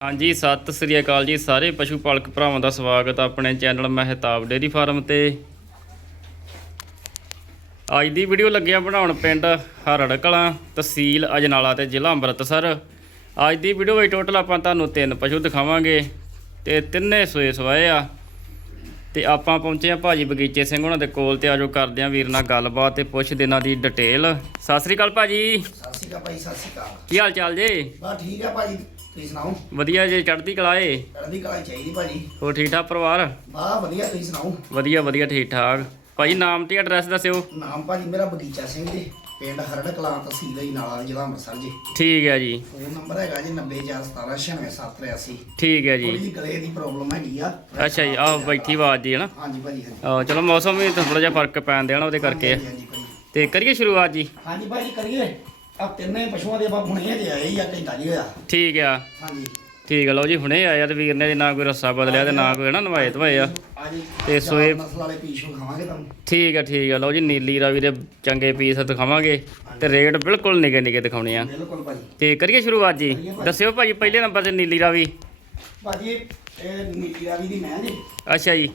ਹਾਂਜੀ ਸਤਿ ਸ੍ਰੀ ਅਕਾਲ ਜੀ ਸਾਰੇ ਪਸ਼ੂ ਪਾਲਕ ਭਰਾਵਾਂ ਦਾ ਸਵਾਗਤ ਆਪਣੇ ਚੈਨਲ ਮਹਿਤਾਬ ਡੇਰੀ ਫਾਰਮ ਤੇ। ਅੱਜ ਦੀ ਵੀਡੀਓ ਲੱਗਿਆ ਬਣਾਉਣ ਪਿੰਡ ਹਰੜ ਕਲਾਂ ਤਹਿਸੀਲ ਅਜਨਾਲਾ ਤੇ ਜ਼ਿਲ੍ਹਾ ਅੰਮ੍ਰਿਤਸਰ। ਅੱਜ ਦੀ ਵੀਡੀਓ ਵਿੱਚ ਟੋਟਲ ਆਪਾਂ ਤੁਹਾਨੂੰ ਤਿੰਨ ਪਸ਼ੂ ਦਿਖਾਵਾਂਗੇ ਤੇ ਤਿੰਨੇ ਸੋਏ ਸਵਾਏ ਆ। ਤੇ ਆਪਾਂ ਪਹੁੰਚੇ ਆ ਭਾਜੀ ਬਗੀਚੇ ਸਿੰਘ ਉਹਨਾਂ ਦੇ ਕੋਲ ਤੇ ਆਜੋ ਕਰਦੇ ਆ ਵੀਰ ਨਾਲ ਗੱਲਬਾਤ ਤੇ ਪੁੱਛਦੇ ਇਹਨਾਂ ਦੀ ਡਿਟੇਲ ਸਤਿ ਸ੍ਰੀ ਅਕਾਲ ਭਾਜੀ। ਸਤਿ ਸ਼੍ਰੀ ਅਕਾਲ ਭਾਈ ਸਤਿ ਸ਼੍ਰੀ ਅਕਾਲ। ਕੀ ਹਾਲ ਚਾਲ ਜੇ? ਬਸ ਠੀਕ ਆ ਭਾਜੀ ਤੁਸੀਂ ਸੁਣਾਓ? ਵਧੀਆ ਜੇ ਚੜ੍ਹਦੀ ਕਲਾ ਏ? ਚੜ੍ਹਦੀ ਕਲਾ ਹੀ ਚਾਹੀਦੀ ਭਾਜੀ। ਹੋਰ ਠੀਕ ਠਾਕ ਪਰਿਵਾਰ? ਬਾ ਵਧੀਆ ਤੁਸੀਂ ਸੁਣਾਓ? ਵਧੀਆ ਵਧੀਆ ਠੀਕ ਠਾਕ। ਭਾਜੀ ਨਾਮ ਤੇ ਐਡਰੈਸ ਦੱਸਿਓ। ਨਾਮ ਭਾਜੀ ਮੇਰਾ ਬਗੀਚਾ ਸਿੰਘ ਜੀ ਪਿੰਡ ਹਰੜ ਕਲਾਂ ਤਹਿਸੀਲ ਹੀ ਨਾਲਾ ਜ਼ਿਲ੍ਹਾ ਅੰਮ੍ਰਿਤਸਰ ਜੀ। ਠੀਕ ਹੈ ਜੀ। ਫੋਨ ਨੰਬਰ ਹੈਗਾ ਜੀ 90417969783 ਠੀਕ ਹੈ ਜੀ। ਥੋੜੀ ਗਲੇ ਦੀ ਪ੍ਰੋਬਲਮ ਹੈਗੀ ਆ। ਅੱਛਾ ਜੀ ਆਹ ਬੈਠੀ ਆਵਾਜ਼ ਦੀ ਹੈ ਨਾ। ਹਾਂਜੀ ਭਾਜੀ ਹਾਂਜੀ। ਆਹ, ਚਲੋ ਮੌਸਮ ਵੀ ਥੋੜਾ ਜਿਹਾ ਫ਼ਰਕ ਪੈਣ ਦੇਣਾ ਉਹਦੇ ਕਰਕੇ। ਤੇ ਕਰੀਏ ਸ਼ੁਰੂਆਤ ਜੀ? ਹਾਂਜੀ ਭਾਜੀ ਕਰੀਏ। ਆ ਤਿੰਨੇ ਪਸ਼ੂਆਂ ਦੇ ਆਪਾਂ ਹੁਣੇ ਜੇ ਆਏ ਹੀ ਆ ਘੰਟਾ ਜੀ ਹੋਇਆ। ਠੀਕ ਆ। ਹਾਂਜੀ। ਠੀਕ ਆ ਲਓ ਜੀ ਹੁਣੇ ਆਇਆ ਤੇ ਵੀਰ ਨੇ ਨਾ ਕੋਈ ਰੱਸਾ ਬਦਲਿਆ ਤੇ ਨਾ ਕੋਈ ਨਾ ਨਵਾਏ ਧਵਾਏ ਆ। ਅੱਜ ਤੇ ਸੋਏ- ਨਸਲ ਵਾਲੇ ਪੀਸ਼ੂ ਖਾਵਾਂਗੇ ਤੁਹਾਨੂੰ। ਠੀਕ ਆ ਠੀਕ ਆ ਲਓ ਜੀ ਨੀਲੀ ਰਾਵੀ ਦੇ ਚੰਗੇ ਪੀਸ ਦਿਖਾਵਾਂਗੇ। ਤੇ ਰੇਟ ਬਿਲਕੁਲ ਨਿਗੇ ਨਿਗੇ ਦਿਖਾਉਣੇ ਆ। ਬਿਲਕੁਲ ਭਾਜੀ। ਤੇ ਕਰੀਏ ਸ਼ੁਰੂਆਤ ਜੀ। ਦੱਸਿਓ ਭਾਜੀ ਪਹਿਲੇ ਨੰਬਰ ਤੇ ਨੀਲੀ ਰਾਵੀ। ਭਾਜੀ ਇਹ ਨੀਤੀ ਰਾਵੀ ਦੀ ਮੈਂ ਜੀ। ਅੱਛਾ ਜੀ।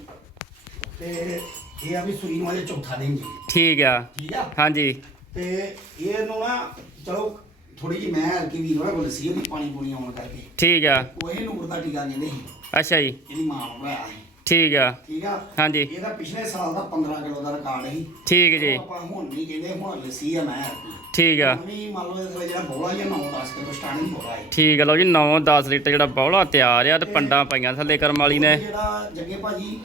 ਤੇ ਇਹ ਆ ਵੀ ਨੂੰ ਅਜੇ ਚੌਥਾ ਦਿਨ ਜੀ। ਠੀਕ ਆ। ਠੀਕ ਆ? ਹਾਂਜੀ। ਤੇ ਇਹਨੂੰ ਨਾ ਚਲੋ ਥੋੜੀ ਜਿਹੀ ਮੈਂ ਹਲਕੀ ਵੀਰ ਉਹਨਾਂ ਕੋਲ ਸੀ ਉਹਦੀ ਪਾਣੀ ਪੂਣੀ ਆਉਣ ਕਰਕੇ। ਠੀਕ ਆ। ਉਹ ਇਹ ਨੂਰ ਦਾ ਟੀਕਾ ਕਹਿੰਦੇ ਸੀ। ਅੱਛਾ ਜੀ। ਇਹਦੀ ਮਾਂ ਨੂੰ ਸੀ। ਠੀਕ ਆ। ਠੀਕ ਆ? ਹਾਂਜੀ। ਇਹਦਾ ਪਿਛਲੇ ਸਾਲ ਦਾ 15 ਕਿਲੋ ਦਾ ਰਿਕਾਰਡ ਸੀ। ਠੀਕ ਜੀ। ਆਪਾਂ ਹੁਣ ਨਹੀਂ ਕਹਿੰਦੇ ਹੁਣ ਲੱਸੀ ਆ ਮੈਂ। ਠੀਕ ਆ। ਵੀ ਮੰਨ ਲਓ ਇਹਦੇ ਜਿਹੜਾ ਬੋਲਾ ਜਾਂ 9 10 ਕਿਲੋ ਸਟਾਰਟਿੰਗ ਬੋਲਾ ਹੈ। ਠੀਕ ਆ ਲਓ ਜੀ 9-10 ਲੀਟਰ ਜਿਹੜਾ ਬੌਲਾ ਤਿਆਰ ਆ ਤੇ ਪੰਡਾਂ ਪਾਈਆਂ ਥੱਲੇ ਕਰਮ ਵਾਲੀ ਨੇ। ਜਿਹੜਾ ਜੱਗੇ ਭਾਜੀ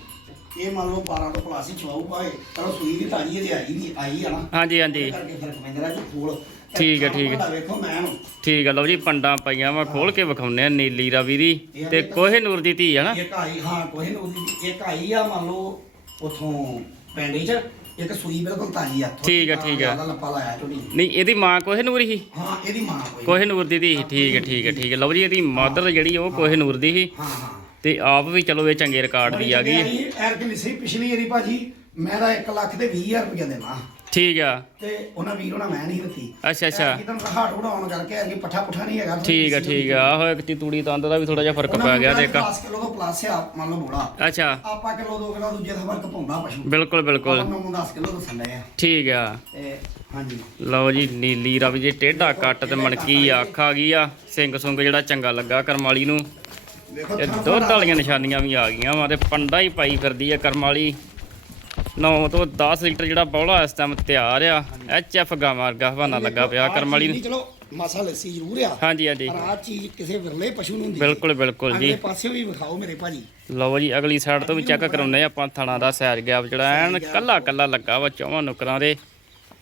ਇਹ ਮੰਨ ਲਓ 12 ਤੋਂ ਪਲਾਸ ਹੀ ਚਵਾਊ ਭਾਏ ਚਲੋ ਸੂਈ ਵੀ ਤਾਜੀ ਇਹਦੇ ਆਈ ਵੀ ਆਈ ਆ ਨਾ। ਹਾਂਜੀ ਹਾਂਜੀ। ਕਰਕੇ ਫ਼ਰਕ ਪੈਂਦਾ ਜੋ ਫੂਲ ਠੀਕ ਹੈ, ਠੀਕ ਹੈ। ਹੈ ਵੇਖੋ ਮੈਂ ਨੂੰ ਠੀਕ ਆ ਲਓ ਜੀ ਪੰਡਾਂ ਪਾਈਆਂ ਵਾ ਖੋਲ ਕੇ ਵਿਖਾਉਨੇ ਆ ਨੀਲੀ ਰਵੀ ਦੀ। ਤੇ ਕੋਹੇ ਨੂਰ ਦੀ ਧੀ ਆ ਨਾ। ਇੱਕ ਆਈ ਹਾਂ ਕੋਈ ਨੂੰ ਉਹਦੀ ਇੱਕ ਆਈ ਆ ਮੰਨ ਲਓ ਉਥੋਂ ਪਿੰਡ 'ਚ ਇੱਕ ਸੂਈ ਬਿਲਕੁਲ ਤਾਜੀ ਆ ਠੀਕ ਹੈ, ਠੀਕ ਹੈ। ਲੱਪਾ ਲਾਇਆ ਝੋਟੀ ਨਹੀਂ ਇਹਦੀ ਮਾਂ ਕੋਹੇ ਨੂਰ ਹੀ। ਹਾਂ ਇਹਦੀ ਮਾਂ ਕੋਹੇ ਨੂਰ। ਦੀ ਧੀ। ਠੀਕ ਹੈ ਠੀਕ ਹੈ ਠੀਕ ਹੈ। ਲਓ ਜੀ ਇਹਦੀ ਮਦਰ ਜਿਹੜੀ ਉਹ ਕੋਹੇ ਨੂਰ ਦੀ ਸੀ ਹਾਂ ਹਾਂ। ਤੇ ਆਪ ਵੀ ਚਲੋ ਇਹ ਚੰਗੇ ਰਿਕਾਰਡ ਦੀ ਆ ਗਈ ਐਰ ਕਿ ਲਿਸੀ ਪਿਛਲੀ ਇਹਦੀ ਭਾਜੀ। ਮੈਂ ਤਾਂ 1 ਲੱਖ ਤੇ 20000 ਰੁਪਏ ਦੇਣਾ ਠੀਕ ਆ। ਤੇ ਉਹਨਾਂ ਵੀਰ ਉਹਨਾਂ ਮੈਂ ਨਹੀਂ ਦਿੱਤੀ ਅੱਛਾ ਅੱਛਾ। ਕਿ ਤੁਹਾਨੂੰ ਹਾਟ ਉਡਾਉਣ ਕਰਕੇ ਕਿ ਪੱਠਾ ਪੁੱਠਾ ਨਹੀਂ ਹੈਗਾ। ਠੀਕ ਆ ਠੀਕ ਆ। ਆਹੋ ਇੱਕ ਤੀ ਤੂੜੀ ਤੰਦ ਦਾ ਵੀ ਥੋੜਾ ਜਿਹਾ ਫ਼ਰਕ ਪੈ ਗਿਆ ਤੇ ਇੱਕ 10 ਕਿਲੋ ਤੋਂ ਪਲੱਸ ਆ ਮੰਨ ਲਓ ਬੋੜਾ ਅੱਛਾ। ਆਪਾਂ ਕਿਲੋ ਦੋ ਕਿਲੋ ਦੂਜੇ ਦਾ ਫ਼ਰਕ ਪਾਉਂਦਾ ਪਸ਼ੂ। ਬਿਲਕੁਲ ਬਿਲਕੁਲ। ਆਪਾਂ ਨੂੰ 10 ਕਿਲੋ ਦੱਸਣ ਡਏ ਆ। ਠੀਕ ਆ। ਤੇ ਹਾਂਜੀ। ਲਓ ਜੀ ਨੀਲੀ ਰਵੀ ਜੇ ਟੇਢਾ ਕੱਟ ਤੇ ਮਣਕੀ ਅੱਖ ਆ ਗਈ ਆ। ਸਿੰਘ ਸੁੰਗ ਜਿਹੜਾ ਚੰਗਾ ਲੱਗਾ ਕਰਮ ਵਾਲੀ ਨੂੰ। ਤੇ ਦੁੱਧ ਵਾਲੀਆਂ ਨਿਸ਼ਾਨੀਆਂ ਵੀ ਆ ਗਈਆਂ ਵਾ ਤੇ ਪੰਡਾ ਹੀ ਪਾਈ ਫਿਰਦੀ ਆ ਕਰਮ ਵਾਲੀ। 9 ਤੋਂ 10 ਲੀਟਰ ਜਿਹੜਾ ਬੌਲਾ ਇਸ ਟਾਈਮ ਤਿਆਰ ਆ। ਐਚ ਐਫ ਗਾਵਾਂ ਵਰਗਾ ਹਵਾਨਾ ਲੱਗਾ ਪਿਆ ਕਰਮ ਵਾਲੀ ਨੂੰ ਚਲੋ ਮਾਸਾ ਲੱਸੀ ਜ਼ਰੂਰ ਆ। ਹਾਂਜੀ ਹਾਂਜੀ। ਪਰ ਆਹ ਚੀਜ਼ ਕਿਸੇ ਵਿਰਲੇ ਪਸ਼ੂ ਨੂੰ ਹੁੰਦੀ। ਬਿਲਕੁਲ ਬਿਲਕੁਲ ਅਗਲੇ ਜੀ ਪਾਸੇ ਵੀ ਵਿਖਾਓ ਮੇਰੇ ਭਾਜੀ। ਲਓ ਜੀ ਅਗਲੀ ਸਾਈਡ ਤੋਂ ਵੀ ਚੈੱਕ ਕਰਾਉਂਦੇ ਆ ਆਪਾਂ ਥਣਾ ਦਾ ਸੈਰ ਗੈਪ ਜਿਹੜਾ ਐਨ ਕੱਲਾ ਕੱਲਾ ਲੱਗਾ ਵਾ ਚੌਵਾਂ ਨੁਕਰਾਂ ਦੇ।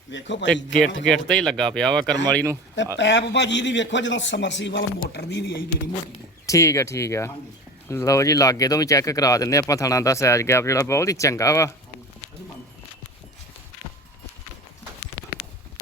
ਵੇਖੋ ਤੇ ਭਾਜੀ ਗਿੱਠ ਗਿੱਠ ਤੇ ਹੀ ਲੱਗਾ ਪਿਆ ਵਾ ਕਰਮ ਵਾਲੀ ਨੂੰ। ਤੇ ਪੈਪ ਭਾਜੀ ਦੀ ਵੇਖੋ ਜਦੋਂ ਸਮਰਸੀਬਲ ਮੋਟਰ ਦੀ ਦੀ ਆਈ ਜਿਹੜੀ ਮੋਟੀ। ਠੀਕ ਆ ਠੀਕ ਆ। ਹਾਂਜੀ ਲਓ ਜੀ, ਲਾਗੇ ਤੋਂ ਵੀ ਚੈੱਕ ਕਰਾ ਦਿੰਦੇ ਆਪਾਂ ਥਣਾ ਦਾ ਸਾਈਜ਼ ਗੈਪ ਜਿਹੜਾ ਬਹੁਤ ਹੀ ਚੰਗਾ ਵਾ।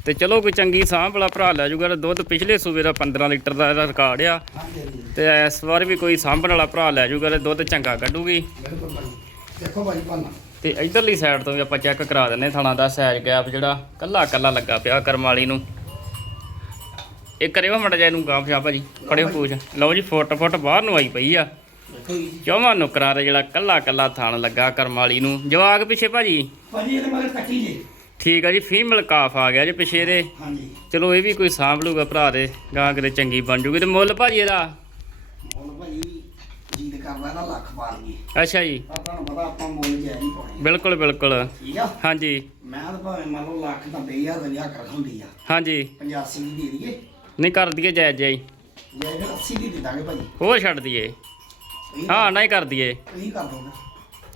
ਤੇ ਚਲੋ, ਕੋਈ ਚੰਗੀ ਸਾਂਭ ਵਾਲਾ ਭਰਾ ਲੈ ਜੂਗਾ ਤੇ ਦੁੱਧ ਪਿਛਲੇ ਸੂਬੇ ਦਾ 15 ਲੀਟਰ ਦਾ ਇਹਦਾ ਰਿਕਾਰਡ ਆ। ਹਾਂਜੀ ਤੇ ਇਸ ਵਾਰ ਵੀ ਕੋਈ ਸਾਂਭਣ ਵਾਲਾ ਭਰਾ ਲੈ ਜੂਗਾ ਤੇ ਦੁੱਧ ਚੰਗਾ ਕੱਢੂਗੀ। ਬਿਲਕੁਲ ਭਾਜੀ ਦੇਖੋ ਭਾਜੀ ਪਾਣਾ ਤੇ ਇਧਰਲੀ ਸਾਈਡ ਤੋਂ ਵੀ ਆਪਾਂ ਚੈੱਕ ਕਰਾ ਦਿੰਦੇ ਥਣਾ ਦਾ ਸਾਈਜ਼ ਗੈਪ ਜਿਹੜਾ ਕੱਲਾ ਕੱਲਾ ਲੱਗਾ ਪਿਆ ਕਰਮ ਵਾਲੀ ਨੂੰ। ਇਹ ਕਰਿਓ ਮੜਾ ਜਾ ਇਹਨੂੰ ਗਾਂ ਪਿਆ ਭਾਜੀ ਫੜਿਓ ਪੂਛ। ਲਓ ਜੀ ਫੁੱਟ ਫੁੱਟ ਬਾਹਰ ਨੂੰ ਆਈ ਪਈ ਆ। ਚੌਵਾਂ ਨੁਕਰਾਂ ਤੇ ਜਿਹੜਾ ਕੱਲਾ ਕੱਲਾ ਥਣ ਲੱਗਾ ਕਰਮ ਵਾਲੀ ਨੂੰ। ਜਵਾਗ ਪਿੱਛੇ ਭਾਜੀ? ਭਾਜੀ ਇਹਦੇ ਮਗਰ ਕੱਟੀ ਜੇ। ਠੀਕ ਆ ਜੀ ਫੀਮੇਲ ਕਾਫ ਆ ਗਿਆ ਜੀ ਪਿੱਛੇ ਦੇ ਹਾਂਜੀ। ਚਲੋ ਇਹ ਵੀ ਕੋਈ ਸਾਂਭ ਲੂਗਾ ਭਰਾ ਦੇ ਗਾਂ ਕਿਤੇ ਚੰਗੀ ਬਣ ਜੂਗੀ ਤੇ ਮੁੱਲ ਭਾਜੀ ਇਹਦਾ? ਹੁਣ ਭਾਜੀ ਜੀਦ ਕਰਦਾ ਨਾ ਲੱਖ ਪਾਲ ਗਈ ਅੱਛਾ ਜੀ। ਤੁਹਾਨੂੰ ਪਤਾ ਆਪਾਂ ਮੁੱਲ ਜੈ ਨਹੀਂ ਪਾਉਣੇ। ਬਿਲਕੁਲ ਬਿਲਕੁਲ। ਠੀਕ ਆ? ਹਾਂਜੀ। ਮੈਂ ਤਾਂ ਭਾਵੇਂ ਮੰਨ ਲਓ ਲੱਖ ਤਾਂ 20000 ਦਾ ਵਿਆਹ ਕਰ ਹੁੰਦੀ ਆ। ਹਾਂਜੀ। 85 ਦੀ ਦੇ ਦਈਏ। ਨਹੀਂ ਕਰ ਦਈਏ ਜਾਇਜ਼ ਜਾਈ ਜਾਂ ਫਿਰ 80 ਦੀ ਦੇ ਦਾਂਗੇ ਭਾਜੀ। ਹੋਰ ਛੱਡ ਦਈਏ। ਹਾਂ ਨਾ ਹੀ ਕਰ ਦਈਏ। ਤੁਸੀਂ ਕਰ ਦੋਗੇ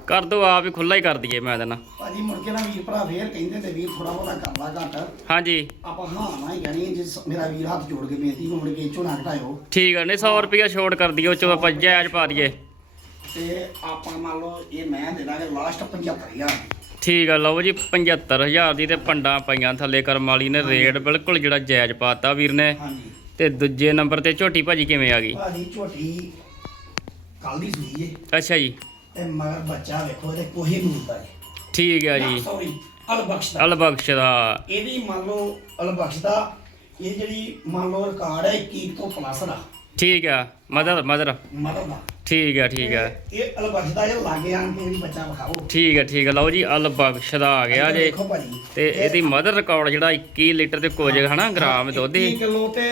ਕਰ ਦੋ ਆਪ ਹੀ ਖੁੱਲਾ ਹੀ ਕਰ ਦਈਏ ਮੈਂ ਦੇਣਾ ਭਾਜੀ ਮੁੜ ਕੇ ਨਾ ਵੀਰ ਭਰਾ ਫੇਰ ਕਹਿੰਦੇ ਤੇ ਵੀਰ ਥੋੜਾ ਬਹੁਤਾ ਕਰ ਲਾ ਘੱਟ। ਹਾਂਜੀ। ਆਪਾਂ ਹਾਂ ਨਾ ਹੀ ਕਹਿਣੀ ਜੇ ਮੇਰਾ ਵੀਰ ਹੱਥ ਜੋੜ ਕੇ ਬੇਨਤੀ ਮੁੜ ਕੇ ਚੋਂ ਨਾ ਘਟਾਇਓ। ਠੀਕ ਆ ਨਹੀਂ 100 ਰੁਪਿਆ ਛੋਟ ਕਰ ਉਹ ਚੋਂ ਆਪਾਂ ਜਾਇਜ਼ ਪਾ ਦਈਏ। ਤੇ ਆਪਾਂ ਮੰਨ ਲਓ ਇਹ ਮੈਂ ਦੇ ਦਾਂਗੇ ਲਾਸਟ 75000 ਠੀਕ ਆ ਲਓ ਜੀ 75000 ਦੀ ਤੇ ਪੰਡਾਂ ਪਈਆਂ ਥੱਲੇ ਕਰਮ ਵਾਲੀ ਨੇ ਰੇਟ ਬਿਲਕੁਲ ਜਿਹੜਾ ਜਾਇਜ਼ ਪਾਤਾ ਵੀਰ ਨੇ। ਹਾਂਜੀ। ਤੇ ਦੂਜੇ ਨੰਬਰ ਤੇ ਝੋਟੀ ਭਾਜੀ ਕਿਵੇਂ ਆ ਗਈ? ਭਾਜੀ ਝੋਟੀ ਕੱਲ ਦੀ ਸੂਈ ਏ ਅੱਛਾ ਜੀ। ਤੇ ਮਗਰ ਬੱਚਾ ਵੇਖੋ ਇਹਦੇ ਕੋਹੇ ਦਾ ਏ ਠੀਕ ਆ ਜੀ। ਸੌਰੀ ਅਲਬਖਸ਼ ਦਾ। ਦਾ। ਇਹਦੀ ਮੰਨ ਲਓ ਅਲਬਖਸ਼ ਦਾ ਇਹ ਜਿਹੜੀ ਮੰਨ ਲਓ ਰਿਕਾਰਡ ਹੈ 21 ਤੋਂ ਪਲੱਸ ਦਾ। ਠੀਕ ਆ ਮਦਰ ਮਦਰ। ਮਦਰ ਦਾ। ਠੀਕ ਆ ਠੀਕ ਆ। ਇਹ ਅਲਬਖਦਾ ਇਹ ਲਾਗੇ ਆਣ ਕੇ ਵੀ ਬੱਚਾ ਵਿਖਾਓ। ਠੀਕ ਆ ਠੀਕ ਆ। ਲਓ ਜੀ ਅਲ ਬਖਸ਼ ਦਾ ਆ ਗਿਆ ਜੇ। ਦੇਖੋ ਭਾਜੀ। ਤੇ ਇਹਦੀ ਮਦਰ ਰਿਕਾਰਡ ਜਿਹੜਾ 21 ਲੀਟਰ ਦੇ ਕੁਝ ਹਨਾ ਗ੍ਰਾਮ ਦੁੱਧ 21 ਹੀ ਕਿਲੋ ਤੇ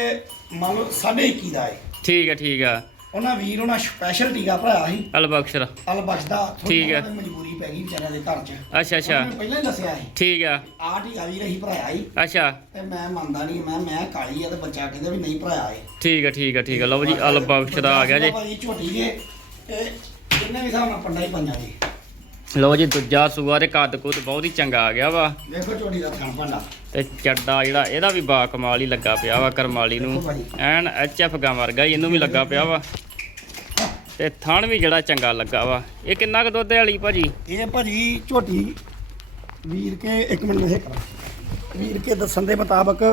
ਮੰਨ ਲਓ 21.5 ਦਾ ਹੈ ਠੀਕ ਆ ਠੀਕ ਆ। ਉਹਨਾਂ ਵੀਰ ਉਹਨਾਂ ਸਪੈਸ਼ਲ ਟੀਕਾ ਭਰਾਇਆ ਸੀ। ਅਲ ਬਖਸ਼ ਦਾ ਅਲਬਖਦਾ ਠੀਕ ਹੈ। ਮਜਬੂਰੀ ਪੈ ਗਈ ਵਿਚਾਰਿਆਂ ਦੇ ਘਰ 'ਚ। ਅੱਛਾ ਅੱਛਾ। ਉਹਨੇ ਪਹਿਲਾਂ ਹੀ ਦੱਸਿਆ ਸੀ। ਠੀਕ ਆ। ਆਹ ਟੀਕਾ ਵੀ ਰਹੀ ਭਰਾਇਆ ਸੀ। ਅੱਛਾ। ਤੇ ਮੈਂ ਮੰਨਦਾ ਨਹੀਂ ਮੈਂ ਮੈਂ ਕਾਲੀ ਆ ਤੇ ਬੱਚਾ ਕਹਿੰਦੇ ਵੀ ਨਹੀਂ ਭਰਾਇਆ ਏ ਠੀਕ ਆ ਠੀਕ ਆ ਠੀਕ ਆ। ਲਓ ਜੀ ਅਲ ਬਖਸ਼ ਦਾ ਆ ਗਿਆ ਜੇ। ਭਾਜੀ ਝੋਟੀ ਜੇ ਤੇ ਇਹਨੇ ਵੀ ਹਿਸਾਬ ਨਾਲ ਪੰਡਾ ਹੀ ਪੰਜਾਂ ਜੀ। ਲਓ ਜੀ ਦੂਜਾ ਸੂਆ ਤੇ ਕੱਦ ਕੁੱਦ ਬਹੁਤ ਹੀ ਚੰਗਾ ਆ ਗਿਆ ਵਾ। ਦੇਖੋ ਝੋਟੀ ਦਾ ਥਣ ਪੰਡਾ ਤੇ ਚੱਡਾ ਜਿਹੜਾ ਇਹਦਾ ਵੀ ਬਾ ਕਮਾਲ ਹੀ ਲੱਗਾ ਪਿਆ ਵਾ ਕਰਮਾਲੀ ਨੂੰ। ਐਨ ਐਚਐਫ ਗਾ ਵਰਗਾ ਹੀ ਇਹਨੂੰ ਵੀ ਲੱਗਾ ਪਿਆ ਵਾ। ਤੇ ਥਣ ਵੀ ਜਿਹੜਾ ਚੰਗਾ ਲੱਗਾ ਵਾ। ਇਹ ਕਿੰਨਾ ਕੁ ਦੁੱਧ ਵਾਲੀ ਭਾਜੀ? ਇਹ ਭਾਜੀ ਝੋਟੀ ਵੀਰ ਕੇ ਇੱਕ ਮਿੰਟ ਮੇਰੇ ਕਰਾ ਵੀਰ ਕੇ ਦੱਸਣ ਦੇ ਮੁਤਾਬਕ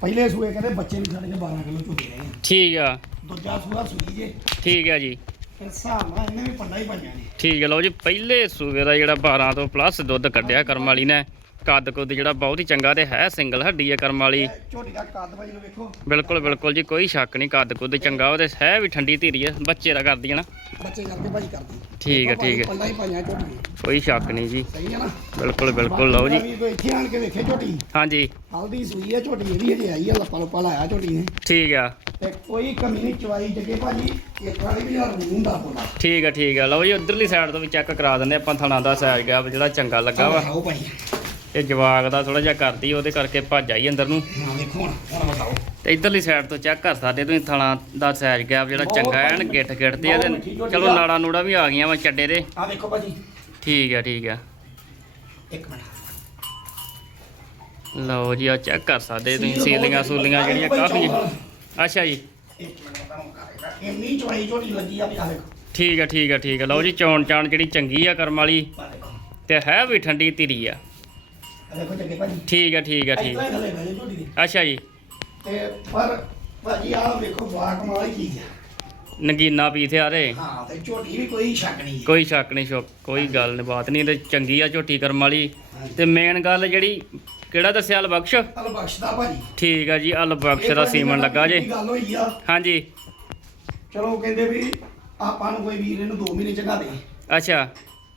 ਪਹਿਲੇ ਸੂਏ ਕਹਿੰਦੇ ਬੱਚੇ ਵੀ ਸਾਡੇ 12 ਕਿਲੋ ਝੋਟੀ ਰਹੇ ਠੀਕ ਆ। ਦੂਜਾ ਸੂਆ ਸੂਈ ਜੇ। ਠੀਕ ਆ ਜੀ। ਹਿਸਾਬ ਨਾਲ ਇਹਨੇ ਵੀ ਪੰਡਾ ਹੀ ਪੰਜਾਂ ਜੀ ਠੀਕ ਹੈ ਲਓ ਜੀ, ਪਹਿਲੇ ਸੂਬੇ ਦਾ ਜਿਹੜਾ 12 ਤੋਂ ਪਲੱਸ ਦੁੱਧ ਕੱਢਿਆ ਕਰਮ ਵਾਲੀ ਨੇ। ਕੱਦ ਕੁੱਦ ਜਿਹੜਾ ਬਹੁਤ ਹੀ ਚੰਗਾ ਤੇ ਹੈ ਸਿੰਗਲ ਹੱਡੀ ਹੈ ਕਰਮ ਵਾਲੀ। ਇਹ ਝੋਟੀ ਦਾ ਕੱਦ ਭਾਜੀ ਨੂੰ ਵੇਖੋ। ਬਿਲਕੁਲ ਬਿਲਕੁਲ ਜੀ ਕੋਈ ਸ਼ੱਕ ਨਹੀਂ ਕੱਦ ਕੁੱਦ ਚੰਗਾ ਉਹਦੇ ਹੈ ਵੀ ਠੰਡੀ ਧੀਰੀ ਹੈ ਬੱਚੇ ਦਾ ਕਰਦੀ ਹੈ ਨਾ। ਬੱਚੇ ਕਰਦੇ ਭਾਜੀ ਕਰਦੇ। ਠੀਕ ਹੈ ਠੀਕ ਹੈ। ਪੰਡਾ ਹੀ ਪੰਜਾਂ ਝੋਟੀ। ਕੋਈ ਸ਼ੱਕ ਨਹੀਂ ਜੀ। ਸਹੀ ਹੈ ਨਾ? ਬਿਲਕੁਲ ਬਿਲਕੁਲ ਲਓ ਜੀ। ਇੱਥੇ ਆਣ ਕੇ ਵੇਖੇ ਝੋਟੀ। ਹਾਂਜੀ। ਹਲਦੀ ਸੂਈ ਹੈ ਝੋਟੀ ਇਹ ਵੀ ਅਜੇ ਆਈ ਹੈ ਲੱਪਾ ਲੱਪਾ ਲਾਇਆ ਝੋਟੀ ਨੇ। ਠੀਕ ਆ। ਤੇ ਕੋਈ ਕਮੀ ਨਹੀਂ ਚਵਾਈ ਜੱਗੇ ਭਾਜੀ ਇੱਕ ਵਾਲੀ ਵੀ ਹਰ ਮੂੰਹ ਦਾ ਬੋਲਾ। ਠੀਕ ਆ ਠੀਕ ਆ। ਲਓ ਜੀ ਉਧਰਲੀ ਸਾਈਡ ਤੋਂ ਵੀ ਚੈੱਕ ਕਰਾ ਦਿੰਦੇ ਆਪਾਂ ਥਣਾ ਦਾ ਸਾਈਜ਼ ਗਿਆ ਜਿਹੜਾ ਚੰਗਾ ਲੱਗਾ ਵਾ। ਖਾਓ ਭਾਈ। ਇਹ ਜਵਾਗ ਦਾ ਥੋੜਾ ਜਿਹਾ ਕਰਦੀ ਉਹਦੇ ਕਰਕੇ ਭੱਜ ਆਈ ਅੰਦਰ ਨੂੰ। ਹਾਂ ਵੇਖੋ ਹੁਣ ਹੁਣ ਵਿਖਾਓ ਤੇ ਇਧਰਲੀ ਸਾਈਡ ਤੋਂ ਚੈੱਕ ਕਰ ਸਕਦੇ ਤੁਸੀਂ ਥਣਾ ਦਾ ਸਾਈਜ਼ ਗੈਪ ਜਿਹੜਾ ਚੰਗਾ ਐਨ ਗਿੱਠ ਗਿੱਠ ਤੇ ਇਹਦੇ ਚਲੋ ਨਾੜਾ ਨੂੜਾ ਵੀ ਆ ਗਈਆਂ ਵਾ ਚੱਡੇ ਦੇ। ਆ ਵੇਖੋ ਭਾਜੀ। ਠੀਕ ਆ ਠੀਕ ਆ। ਇੱਕ ਮਿੰਟ। ਲਓ ਜੀ ਆ ਚੈੱਕ ਕਰ ਸਕਦੇ ਤੁਸੀਂ ਸੀਲੀਆਂ ਸੂਲੀਆਂ ਜਿਹੜੀਆਂ ਕਾਫੀ ਅੱਛਾ ਜੀ। ਇੰਨੀ ਚਵਾਈ ਝੋਟੀ ਲੱਗੀ ਆ ਵੀ ਆ ਵੇਖੋ ਠੀਕ ਆ ਠੀਕ ਆ ਠੀਕ ਆ। ਲਓ ਜੀ ਚੌਣ ਚਾਣ ਜਿਹੜੀ ਚੰਗੀ ਆ ਕਰਮ ਵਾਲੀ ਆ ਤੇ ਹੈ ਵੀ ਠੰਡੀ ਧੀਰੀ ਆ। ਆ ਭਾਜੀ ਠੀਕ ਆ ਠੀਕ ਆ। ਠੀਕ ਇੱਥੇ ਥੱਲੇ ਬਹਿ ਜਾਓ ਝੋਟੀ ਦੇ। ਅੱਛਾ ਜੀ। ਤੇ ਪਰ ਭਾਜੀ ਆ ਵੇਖੋ ਬਾਕ ਮਾਲੀ ਚੀਜ਼ ਆ। ਨਗੀਨਾ ਪੀਥੇ ਆਰੇ। ਹਾਂ ਤੇ ਝੋਟੀ ਵੀ ਕੋਈ ਸ਼ੱਕ ਨਹੀਂ ਕੋਈ ਸ਼ੱਕ ਨਹੀਂ ਸ਼ੁਕ ਕੋਈ ਗੱਲ ਨਹੀਂ ਬਾਤ ਨਹੀਂ ਤੇ ਚੰਗੀ ਆ ਝੋਟੀ ਕਰਮ ਵਾਲੀ। ਤੇ ਮੇਨ ਗੱਲ ਜਿਹੜੀ ਕਿਹੜਾ ਦੱਸਿਆ ਲਬਖਸ਼ ਅਲ ਬਖਸ਼ਦਾ ਭਾਜੀ। ਠੀਕ ਆ ਜੀ ਆ ਲਬਖਸ਼ ਦਾ ਸੀਮਨ ਲੱਗਾ ਜੇ। ਇਹ ਗੱਲ ਹੋਈ ਆ। ਹਾਂਜੀ। ਚਲੋ ਕਹਿੰਦੇ ਵੀ ਆਪਾਂ ਨੂੰ ਕੋਈ ਵੀਰ ਇਹਨੂੰ 2 ਮਹੀਨੇ ਚੰਗਾ ਦੇ। ਅੱਛਾ।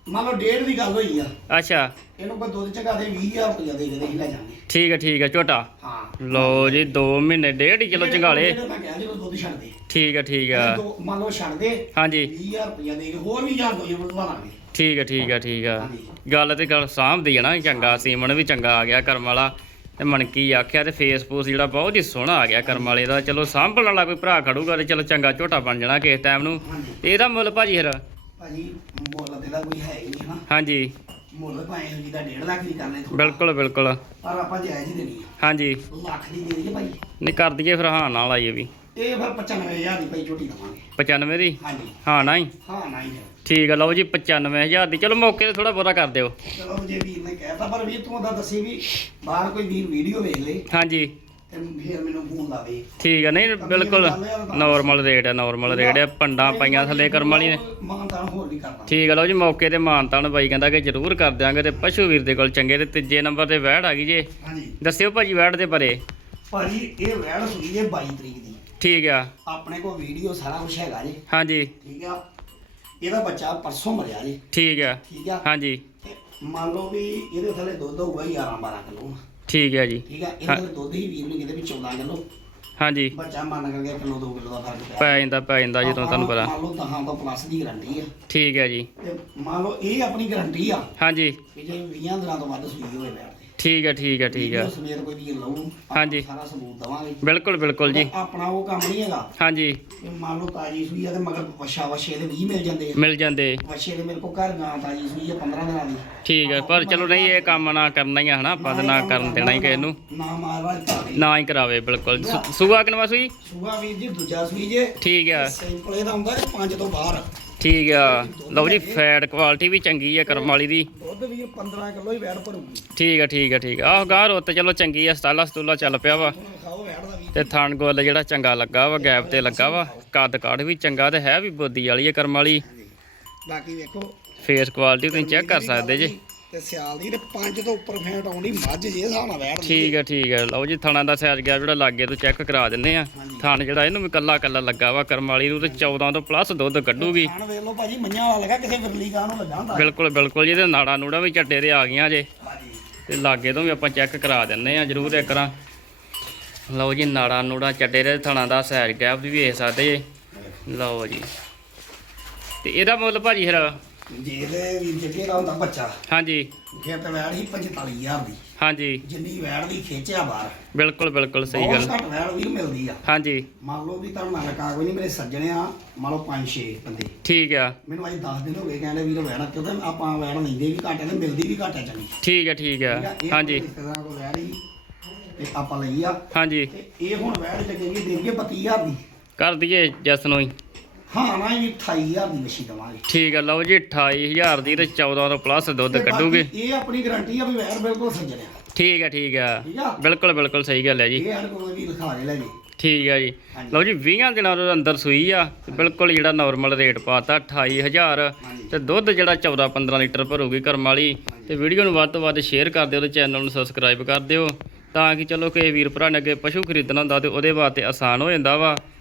ਮੰਨ ਲਓ ਡੇਢ ਦੀ ਗੱਲ ਹੋਈ ਆ। ਅੱਛਾ। ਇਹਨੂੰ ਕੋਈ ਦੁੱਧ ਚੰਗਾ ਦੇ 20000 ਰੁਪਇਆ ਦੇ ਅਸੀਂ ਲੈ ਜਾਵਾਂਗੇ। ਠੀਕ ਆ ਠੀਕ ਆ ਝੋਟਾ। ਹਾਂ। ਲਓ ਜੀ 2 ਮਹੀਨੇ ਡੇਢ ਹੀ ਕਿਲੋ ਚੰਗਾਲੇ। ਮੈਂ ਕਿਹਾ ਜਦੋਂ ਦੁੱਧ ਛੱਡ ਦੇ ਠੀਕ ਆ ਠੀਕ ਆ। ਦੋ- ਮੰਨ ਲਓ ਛੱਡ ਦੇ ਹਾਂਜੀ 20000 ਰੁਪਇਆ ਦੇ ਕੇ ਹੋਰ ਵੀ ਹਜ਼ਾਰ ਦੋ ਹਜ਼ਾਰ ਵਧਵਾਵਾਂਗੇ ਠੀਕ ਆ ਠੀਕ ਆ ਠੀਕ ਆ। ਗੱਲ ਤੇ ਗੱਲ ਸਾਂਭਦੀ ਆ ਨਾ ਚੰਗਾ ਸੀਮਨ ਵੀ ਚੰਗਾ ਆ ਗਿਆ ਕਰਮ ਵਾਲਾ। ਤੇ ਮਣਕੀ ਆਖਿਆ ਤੇ ਫੇਸਬੁੱਕ ਜਿਹੜਾ ਬਹੁਤ ਹੀ ਸੋਹਣਾ ਆ ਗਿਆ ਕਰਮ ਵਾਲੇ ਦਾ। ਚਲੋ ਸਾਂਭਣ ਵਾਲਾ ਕੋਈ ਭਰਾ ਖੜੂਗਾ ਤੇ ਚਲੋ ਚੰਗਾ ਝੋਟਾ ਬਣ ਜਾਣਾ ਕਿਸੇ ਟਾਈਮ ਨੂੰ। ਇਹਦਾ ਮੁੱਲ ਭਾਜੀ ਫਿਰ? ਭਾਜੀ ਮੁੱਲ ਤੇ ਦਾ ਕੋਈ ਹੈ ਹੀ ਨਹੀਂ ਹਾਂ ਹਾਂਜੀ। ਮੁੱਲ ਭਾਵੇਂ ਇਹੋ ਜਿਹੀ ਦਾ 1.5 ਲੱਖ ਦੀ ਕਰਨੇ ਥੋੜ੍ਹਾ। ਬਿਲਕੁਲ ਬਿਲਕੁਲ। ਪਰ ਆਪਾਂ ਜਾਇਜ਼ ਹੀ ਦੇਣੀ ਆ। ਹਾਂਜੀ। ਲੱਖ ਦੀ ਦੇ ਦਈਏ ਭਾਈ ਨਹੀਂ ਕਰ ਦਈਏ ਫਿਰ ਹਾਂ ਨਾਲ ਆਈਏ ਵੀ। ਇਹ ਫਿਰ 95000 ਦੀ ਭਾਈ ਝੋਟੀ ਦਵਾਂਗੇ। 95 ਦੀ? ਹਾਂਜੀ। ਹਾਂ ਨਾ ਹੀ ਹਾਂ ਨਹੀਂ ਹੈ। ਠੀਕ ਆ ਲਓ ਜੀ 95000 ਦੀ। ਚਲੋ ਮੌਕੇ ਤੇ ਥੋੜਾ ਬੋਰਾ ਕਰ ਦਿਓ। ਚਲੋ ਜੇ ਵੀਰ ਨੇ ਕਹਿਤਾ ਪਰ ਵੀਰ ਤੂੰ ਉਹਦਾ ਦੱਸੀ ਵੀ ਬਾਹਰ ਕੋਈ ਵੀਰ ਵੀਡੀਓ ਵੇਖ ਲੇ। ਹਾਂਜੀ। ਤੇ ਫਿਰ ਮੈਨੂੰ ਫੋਨ ਲਾਵੇ ਠੀਕ ਆ ਨਹੀਂ ਬਿਲਕੁਲ ਨਾਰਮਲ ਰੇਟ ਆ ਨਾਰਮਲ ਰੇਟ ਆ ਪੰਡਾਂ ਪਾਈਆਂ ਥੱਲੇ ਕਰਮ ਵਾਲੀ ਨੇ। ਮਾਨਤਾਨ ਹੋਰ ਠੀਕ ਆ ਲਓ ਜੀ ਮੌਕੇ ਤੇ ਮਾਨਤਾਨ ਬਾਈ ਕਹਿੰਦਾ ਕਿ ਜ਼ਰੂਰ ਕਰ ਦਿਆਂਗੇ ਤੇ ਪਸ਼ੂ ਵੀਰ ਦੇ ਕੋਲ ਚੰਗੇ ਤੇ ਤੀਜੇ ਨੰਬਰ ਤੇ ਵੈੜ ਆ ਗਈ ਜੇ। ਹਾਂਜੀ। ਦੱਸਿਓ ਭਾਜੀ ਵੈੜ ਦੇ ਬਾਰੇ। ਭਾਜੀ ਇਹ ਵੈੜ ਸੁਈ ਹੈ 22 ਤਰੀਕ ਦੀ। ਠੀਕ ਆ। ਆਪਣੇ ਕੋਲ ਵੀਡੀਓ ਸਾਰਾ ਕੁਝ ਹੈਗਾ ਜੀ। ਹਾਂਜੀ। ਠੀਕ ਆ। ਇਹਦਾ ਬੱਚਾ ਪਰਸੋਂ ਮਰਿਆ ਜੀ। ਠੀਕ ਆ। ਠੀਕ ਆ। ਹਾਂਜੀ। ਮੰਨ ਲਓ ਵੀ ਇਹਦੇ ਥੱਲੇ ਦੁੱਧ ਹੋਊਗਾ 11 12 ਕਿਲੋ। ਠੀਕ ਆ ਜੀ। ਠੀਕ ਇਹਦੇ ਥੱਲੇ ਦੁੱਧ ਹੀ ਵੀਰ ਨੇ ਕਿਤੇ ਵੀ 14 ਕਿਲੋ। ਹਾਂਜੀ। ਬੱਚਾ ਮੰਨ ਕੇ ਕਿਲੋ 2 ਕਿਲੋ ਦਾ ਫ਼ਰਕ ਪੈ ਜਾਂਦਾ ਪੈ ਜਾਂਦਾ ਜਦੋਂ ਤੁਹਾਨੂੰ ਪਤਾ। ਮੰਨ ਲਓ 10 ਤੋਂ ਪਲੱਸ ਦੀ ਗਾਰੰਟੀ ਆ। ਠੀਕ ਆ ਜੀ। ਤੇ ਮੰਨ ਲਓ ਇਹ ਆਪਣੀ ਗਾਰੰਟੀ ਆ ਹਾਂਜੀ। ਕਿ ਜੇ 20 ਦਿਨਾਂ ਤੋਂ ਵੱਧ ਸੂਈ ਹੋਵੇ ਬੈਠ ਤੇ ਠੀਕ ਆ ਠੀਕ ਆ ਠੀਕ ਸਮੇਤ ਕੋਈ ਵੀਰ ਆਪਾਂ ਹਾਂਜੀ। ਸਾਰਾ ਸਬੂਤ ਦਵਾਂਗੇ। ਬਿਲਕੁਲ ਬਿਲਕੁਲ ਜੀ। ਆਪਣਾ ਉਹ ਕੰਮ ਨਹੀਂ ਹੈਗਾ। ਹਾਂਜੀ। ਕਿ ਮੰਨ ਲਓ ਤਾਜੀ ਸੂਈ ਆ ਤੇ ਮਗਰ ਵਛਾ ਵਛੇ ਦੇ 20 ਮਿਲ ਜਾਂਦੇ ਆ। ਮਿਲ ਜਾਂਦੇ। ਵਛੇ ਦੇ ਮੇਰੇ ਕੋਲ ਘਰ ਗਾਂ ਤਾਜੀ ਸੂਈ ਆ 15 ਦਿਨਾਂ ਦੀ। ਠੀਕ ਆ ਪਰ ਚਲੋ ਨਹੀਂ ਇਹ ਕੰਮ ਨਾ ਕਰਨਾ ਹੀ ਆ ਹਨਾ ਆਪਾਂ ਨਾ ਕਰਨ ਦੇਣਾ ਹੀ ਕਿਸੇ ਨੂੰ। ਨਾ ਮਾਰਵਾ ਤਾੜੀ ਨਾ ਹੀ ਕਰਾਵੇ ਬਿਲਕੁਲ। ਸੁ- ਸੂਆ ਕਿਨਵਾ ਸੂਈ? ਸੂਆ ਵੀਰ ਜੀ ਦੂਜਾ ਸੂਈ ਜੇ। ਠੀਕ ਆ। ਸਿੰਪਲ ਇਹਦਾ ਹੁੰਦਾ ਹੈ 5 ਤੋਂ ਬਾਹਰ। ਠੀਕ ਆ। ਲਓ ਜੀ ਫੈਟ ਕੁਆਲਿਟੀ ਵੀ ਚੰਗੀ ਆ ਕਰਮ ਵਾਲੀ ਦੀ। ਦੁੱਧ ਵੀਰ 15 ਕਿਲੋ ਹੀ ਵੈੜ ਭਰੂਗੀ। ਠੀਕ ਆ ਠੀਕ ਆ ਠੀਕ ਆ। ਆਹ ਗਾਹ ਰੁੱਤ ਚਲੋ ਚੰਗੀ ਆ ਸਤਾਲਾ ਸਤੂਲਾ ਚੱਲ ਪਿਆ ਵਾ। ਖਾਓ ਵੈੜ ਦਾ ਤੇ ਥਣ ਗੋਲ ਜਿਹੜਾ ਚੰਗਾ ਲੱਗਾ ਵਾ ਗੈਪ ਤੇ ਲੱਗਾ ਵਾ। ਕੱਦ ਕਾਠ ਵੀ ਚੰਗਾ ਤੇ ਹੈ ਵੀ ਬੋਦੀ ਵਾਲੀ ਆ ਕਰਮ ਵਾਲੀ। ਬਾਕੀ ਵੇਖੋ। ਫੇਸ ਕੁਆਲਿਟੀ ਤੁਸੀਂ ਚੈੱਕ ਕਰ ਸਕਦੇ ਜੇ। ਤੇ ਸਿਆਲ ਦੀ ਤੇ 5 ਤੋਂ ਉੱਪਰ ਫੈਂਟ ਆਉਂਦੀ ਮੱਝ ਜੇ ਹਿਸਾਬ ਨਾਲ ਦੀ ਠੀਕ ਹੈ ਠੀਕ ਹੈ। ਲਓ ਜੀ ਥਾਣਾ ਦਾ ਸਾਈਜ਼ ਗਿਆ ਜਿਹੜਾ ਲਾਗੇ ਤੋਂ ਚੈੱਕ ਕਰਾ ਦਿੰਨੇ ਆ। ਥਾਣ ਜਿਹੜਾ ਇਹਨੂੰ ਵੀ ਕੱਲਾ ਕੱਲਾ ਲੱਗਾ ਵਾ ਕਰਮ ਵਾਲੀ ਨੂੰ ਤੇ 14 ਤੋਂ ਪਲੱਸ ਦੁੱਧ ਕੱਢੂਗੀ। ਖਾਣ ਵੇਖ ਲਓ ਭਾਜੀ ਮੰਝਾਂ ਵਾਲਾ ਲੱਗਾ ਕਿਸੇ ਵਿਰਲੀ ਗਾਂ ਨੂੰ ਲੱਗਾ ਹੁੰਦਾ। ਬਿਲਕੁਲ ਬਿਲਕੁਲ ਜੀ ਤੇ ਨਾੜਾ ਨੂੜਾ ਵੀ ਝੱਟੇ ਤੇ ਆ ਗਈਆਂ ਜੇ। ਤੇ ਲਾਗੇ ਤੋਂ ਵੀ ਆਪਾਂ ਚੈੱਕ ਕਰਾ ਦਿੰਨੇ ਆ ਜਰੂਰ ਇੱਕ ਵਾਰ। ਲਓ ਜੀ ਨਾੜਾ ਨੂੜਾ ਚੱਡੇ ਦੇ ਥਣਾ ਦਾ ਸਾਈਜ਼ ਗੈਪ ਵੀ ਵੇਖ ਸਕਦੇ ਜੇ। ਲਓ ਜੀ। ਤੇ ਇਹਦਾ ਮੁੱਲ ਭਾਜੀ ਫਿਰ ਜੇ ਤੇ ਵੀਰ ਜੱਗੇ ਦਾ ਹੁੰਦਾ ਬੱਚਾ ਹਾਂਜੀ। ਫਿਰ ਤੇ ਵੈੜ ਹੀ 45000 ਦੀ। ਹਾਂਜੀ। ਜਿੰਨੀ ਵੈੜ ਦੀ ਖੇਚਿਆ ਬਾਹਰ। ਬਿਲਕੁਲ ਬਿਲਕੁਲ ਸਹੀ ਬਹੁਤ ਗੱਲ। ਘੱਟ ਵੈੜ ਵੀਰ ਮਿਲਦੀ ਆ। ਹਾਂਜੀ। ਮੰਨ ਲਓ ਵੀ ਤੁਹਾਨੂੰ ਨਾਲ ਕਾ ਕੋਈ ਨਹੀਂ ਮੇਰੇ ਸੱਜਣੇ ਆ ਮੰਨ ਲਓ 5-6 ਬੰਦੇ। ਠੀਕ ਆ। ਮੈਨੂੰ ਅੱਜ 10 ਦਿਨ ਹੋ ਗਏ ਕਹਿੰਦੇ ਵੀਰ ਵੈੜ ਕਿਉਂਕਿ ਆਪਾਂ ਵੈੜ ਲੈਂਦੇ ਵੀ ਘੱਟ ਆ ਤੇ ਮਿਲਦੀ ਵੀ ਘੱਟ ਆ ਚੰਗੀ। ਠੀਕ ਆ ਠੀਕ ਆ। ਇਹ ਹਾਂਜੀ। ਰਿਸ਼ਤੇਦਾਰਾਂ ਕੋਲ ਵੈੜ ਹੀ ਤੇ ਆਪਾਂ ਲਈ ਆ। ਹਾਂਜੀ। ਤੇ ਇਹ ਹੁਣ ਵੈੜ ਲੱਗੇਗੀ ਦੇਣਗੇ 32000 ਦੀ। ਕਰ ਦਈਏ ਜਸ ਨੂੰ ਹੀ। ਹਾਂ ਨਾ ਇਹ 28000 ਦੀ ਮੱਛੀ ਦਵਾਂਗੇ ਠੀਕ ਆ ਲਓ ਜੀ 28000 ਦੀ ਤੇ 14 ਤੋਂ ਪਲੱਸ ਦੁੱਧ ਤੇ ਬਾਕੀ ਕੱਢੂਗੇ। ਇਹ ਆਪਣੀ ਗਾਰੰਟੀ ਆ ਵੀ ਵੈੜ ਬਿਲਕੁਲ ਸੱਜਣਿਆ। ਠੀਕ ਆ ਠੀਕ ਆ। ਬਿਲਕੁਲ ਬਿਲਕੁਲ ਸਹੀ ਗੱਲ ਹੈ ਜੀ। ਇਹ ਸਾਡੇ ਕੋਲ ਵੀ ਲਿਖਾ ਕੇ ਲੈ ਜੀ। ਠੀਕ ਆ ਜੀ। ਹਾਂਜੀ। ਲਓ ਜੀ 20 ਦਿਨਾਂ ਦੇ ਅੰਦਰ ਸੂਈ ਆ ਤੇ ਬਿਲਕੁਲ ਜਿਹੜਾ ਨਾਰਮਲ ਰੇਟ ਪਾਤਾ 28000 ਹਾਂਜੀ। ਤੇ ਦੁੱਧ ਜਿਹੜਾ 14 15 ਲੀਟਰ ਭਰੂਗੀ ਕਰਮ ਵਾਲੀ। ਤੇ ਵੀਡੀਓ ਨੂੰ ਵੱਧ ਤੋਂ ਵੱਧ ਸ਼ੇਅਰ ਕਰ ਦਿਓ ਤੇ ਚੈਨਲ ਨੂੰ ਸਬਸਕ੍ਰਾਈਬ ਕਰ ਦਿਓ। ਤਾਂ ਕਿ ਚਲੋ ਕਿਸੇ ਵੀਰ ਭਰਾ ਨੇ ਅੱਗੇ ਪਸ਼ੂ ਖਰੀਦਣਾ ਹੁੰਦਾ ਤੇ ਉਹਦੇ ਵਾਸਤੇ ਆਸਾਨ ਹੋ ਜਾਂਦਾ ਵਾ।